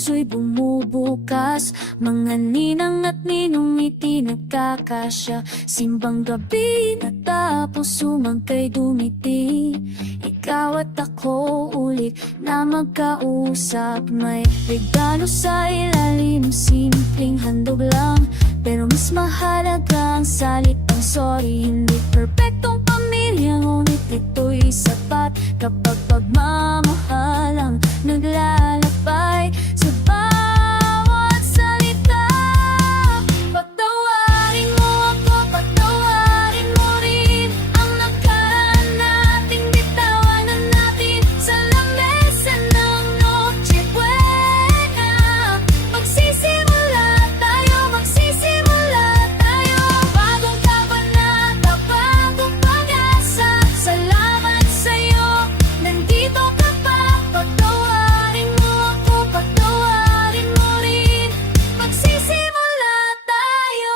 puso'y bumubukas. Mga ninang at ninong ngiti nagkakasya. Simbang gabi natapos sumangkay dumiti. Ikaw at ako ulit na magkausap. May regalo sa ilalim, simpleng handog lang, pero mas mahalaga ang salitang sorry. Hindi perpektong pamilya, ngunit ito'y sapat kapag pagmamahal ang naglalakbay sa bawat salita. Patawarin mo ako, patawarin mo rin ang nakaraan nating bitawan natin sa lamesa ng Noche Buena. Magsisimula tayo, magsisimula tayo. Bagong kabanata, bagong pag-asa. Salamat sa'yo, nandito ka pa. Patawarin mo ako, patawarin mo rin. Magsisimula tayo.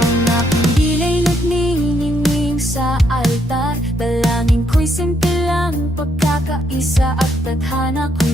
Mga kandila'y nagniningning sa altar. Dalangin ko'y simple lang, pagkakaisa at tadhana ko'y